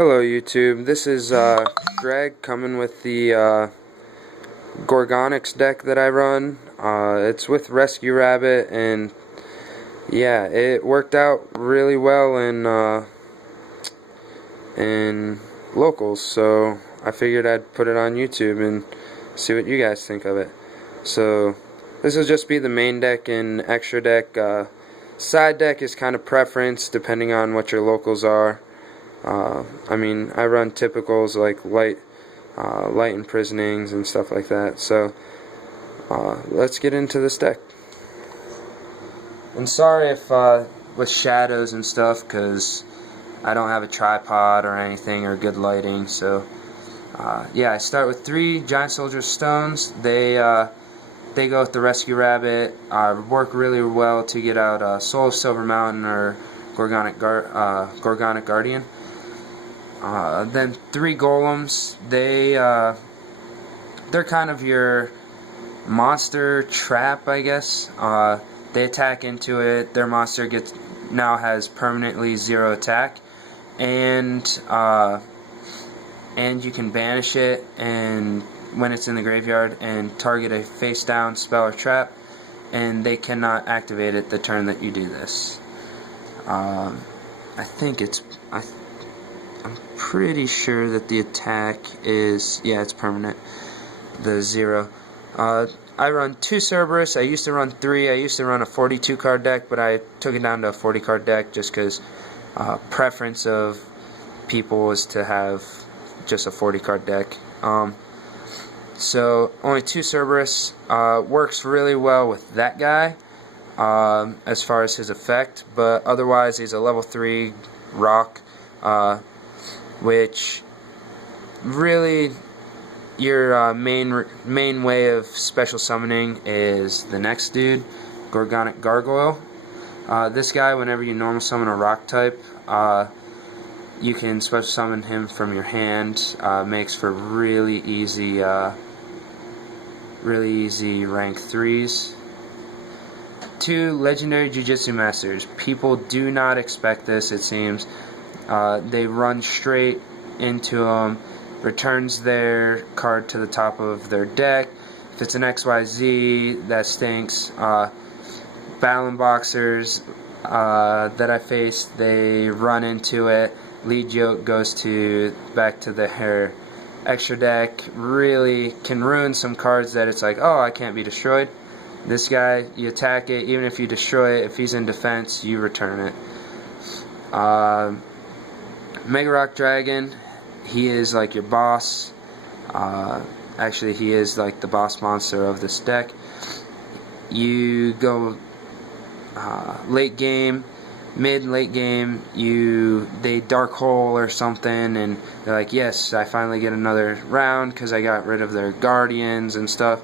Hello YouTube, this is Greg coming with the Gorgonics deck that I run. It's with Rescue Rabbit, and yeah, it worked out really well in locals, so I figured I'd put it on YouTube and see what you guys think of it. So this will just be the main deck and extra deck. Side deck is kind of preference depending on what your locals are. I mean, I run typicals like light imprisonings and stuff like that. So let's get into this deck. And sorry if with shadows and stuff, because I don't have a tripod or anything or good lighting. So yeah, I start with 3 Giant Soldier Stones. They go with the Rescue Rabbit. Work really well to get out Soul of Silver Mountain or Gorgonic Guardian. Then 3 Golems. They're kind of your monster trap, I guess. They attack into it. Their monster now has permanently 0 attack, and you can banish it and when it's in the graveyard and target a face down spell or trap, and they cannot activate it the turn that you do this. I think I'm pretty sure that the attack is, yeah, it's permanent, the 0. I run 2 Cerberus. I used to run 3. I used to run a 42 card deck, but I took it down to a 40 card deck just because preference of people was to have just a 40 card deck. So only 2 Cerberus. Works really well with that guy as far as his effect, but otherwise he's a level 3 rock, which really your main way of special summoning is the next dude, Gorgonic Gargoyle. This guy, whenever you normal summon a rock type, you can special summon him from your hand. Makes for really easy rank 3s. 2 Legendary Jiu-Jitsu Masters. People do not expect this, it seems. They run straight into them, returns their card to the top of their deck. If it's an XYZ, that stinks. Battling Boxers that I faced, they run into it. Lead Yoke goes back to their extra deck. Really can ruin some cards that it's like, oh, I can't be destroyed. This guy, you attack it, even if you destroy it, if he's in defense, you return it. Mega Rock Dragon, he is like your boss. Actually, he is like the boss monster of this deck. You go late game, late game, they dark hole or something, and they're like, yes, I finally get another round because I got rid of their guardians and stuff.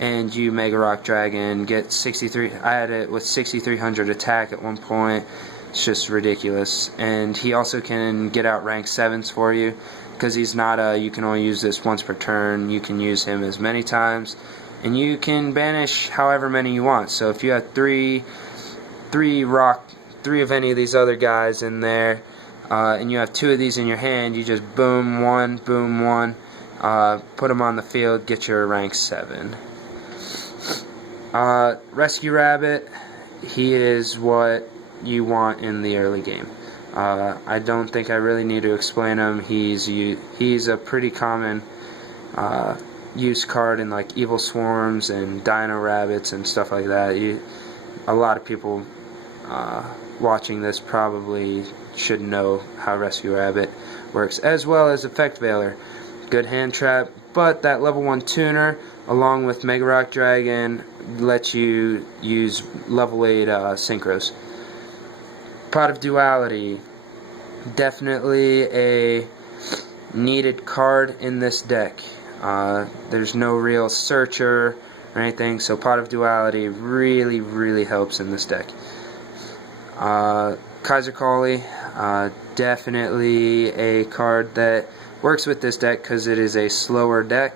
And you Mega Rock Dragon, get 63. I had it with 6,300 attack at one point. It's just ridiculous. And he also can get out rank 7s for you, because he's not you can only use this once per turn. You can use him as many times, and you can banish however many you want. So if you have 3 of any of these other guys in there, and you have 2 of these in your hand, you just boom 1, put them on the field, get your rank 7. Rescue Rabbit, he is what you want in the early game. I don't think I really need to explain him. He's a pretty common use card in like Evil Swarms and Dino Rabbits and stuff like that. A lot of people watching this probably should know how Rescue Rabbit works, as well as Effect Veiler. Good hand trap, but that level 1 tuner along with Mega Rock Dragon lets you use level 8 synchros. Pot of Duality, definitely a needed card in this deck. There's no real searcher or anything, so Pot of Duality really helps in this deck. Kaiser Collie, definitely a card that works with this deck because it is a slower deck.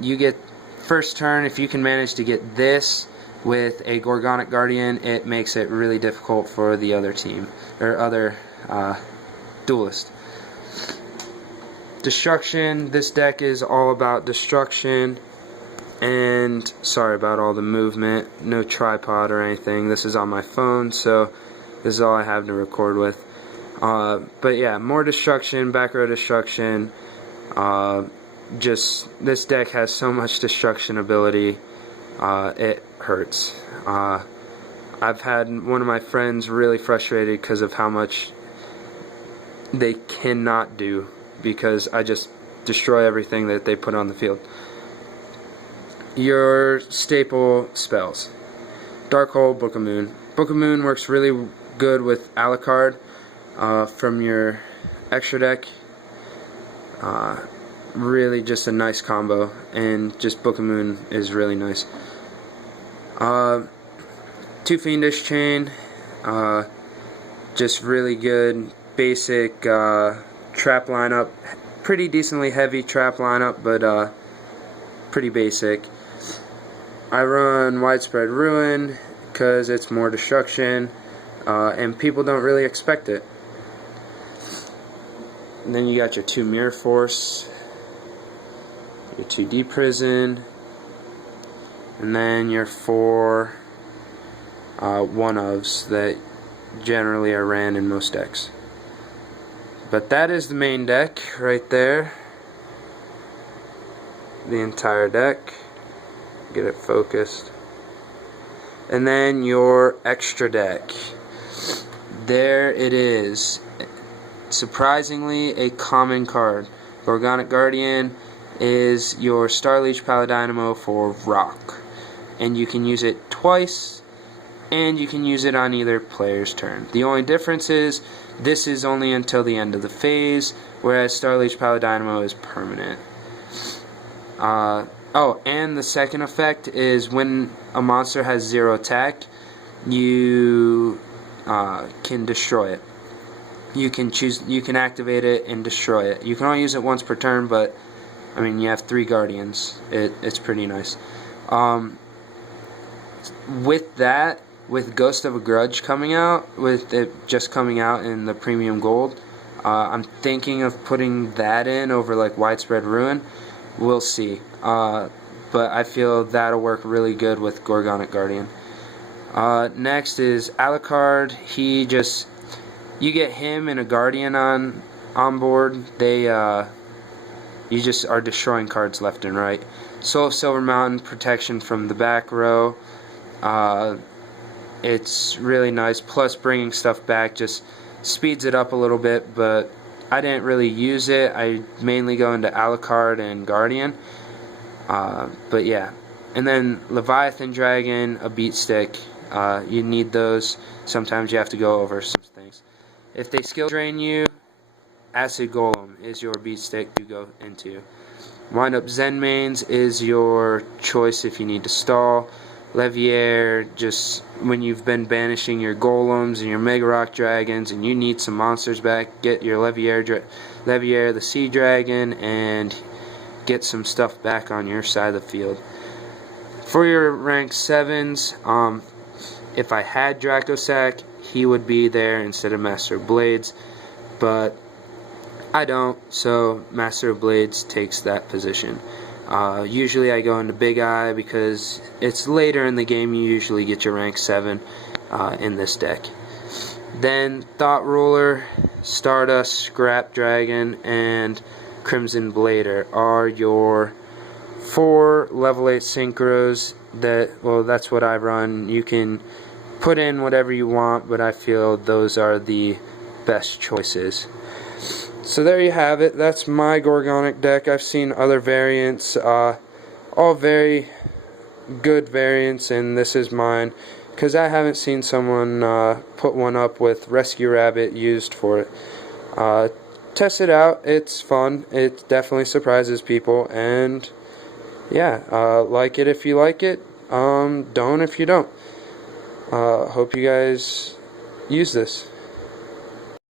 You get first turn, if you can manage to get this with a Gorgonic Guardian, it makes it really difficult for the other team, or other duelist. Destruction. This deck is all about destruction. And sorry about all the movement. No tripod or anything. This is on my phone, so this is all I have to record with. But yeah, more destruction, back row destruction. Just this deck has so much destruction ability. It hurts. I've had one of my friends really frustrated because of how much they cannot do, because I just destroy everything that they put on the field. Your staple spells. Dark Hole, Book of Moon. Book of Moon works really good with Alucard from your extra deck. Really just a nice combo, and just Book of Moon is really nice. 2 Fiendish Chain, just really good basic trap lineup. Pretty decently heavy trap lineup, but pretty basic. I run Widespread Ruin because it's more destruction, and people don't really expect it. And then you got your 2 Mirror Force, your 2 Deep Prison, and then your 4 one-ofs that generally are ran in most decks. But that is the main deck right there. The entire deck. Get it focused. And then your extra deck. There it is. Surprisingly, a common card. Gorgonic Guardian is your Starleech Paladynamo for rock. And you can use it twice, and you can use it on either player's turn. The only difference is this is only until the end of the phase, whereas Starleech Paladynamo is permanent. Oh, and the second effect is when a monster has 0 attack, you can destroy it. You can activate it and destroy it. You can only use it once per turn, but I mean, you have 3 guardians. It's pretty nice. With that, with Ghost of a Grudge coming out, with it just coming out in the premium gold, I'm thinking of putting that in over like Widespread Ruin. We'll see. But I feel that'll work really good with Gorgonic Guardian. Next is Alucard. You get him and a Guardian on board. You just are destroying cards left and right. Soul of Silver Mountain, protection from the back row. It's really nice. Plus, bringing stuff back just speeds it up a little bit, but I didn't really use it. I mainly go into Alucard and Guardian. But yeah. And then Leviathan Dragon, a beat stick. You need those. Sometimes you have to go over some things. If they skill drain you, Acid Golem is your beat stick to go into. Wind Up Zen Mains is your choice if you need to stall. Leviair, just when you've been banishing your golems and your Mega Rock Dragons and you need some monsters back, get your Leviair the Sea Dragon, and get some stuff back on your side of the field. For your rank 7s, if I had Dracosac, he would be there instead of Master of Blades, but I don't, so Master of Blades takes that position. Usually I go into Big Eye because it's later in the game. You usually get your rank 7 in this deck. Then Thought Ruler, Stardust, Scrap Dragon, and Crimson Blader are your 4 level 8 synchros. That's what I run. You can put in whatever you want, but I feel those are the best choices. So there you have it. That's my Gorgonic deck. I've seen other variants, all very good variants, and this is mine, because I haven't seen someone put one up with Rescue Rabbit used for it. Test it out. It's fun. It definitely surprises people, and yeah, like it if you like it. Don't if you don't. Hope you guys use this.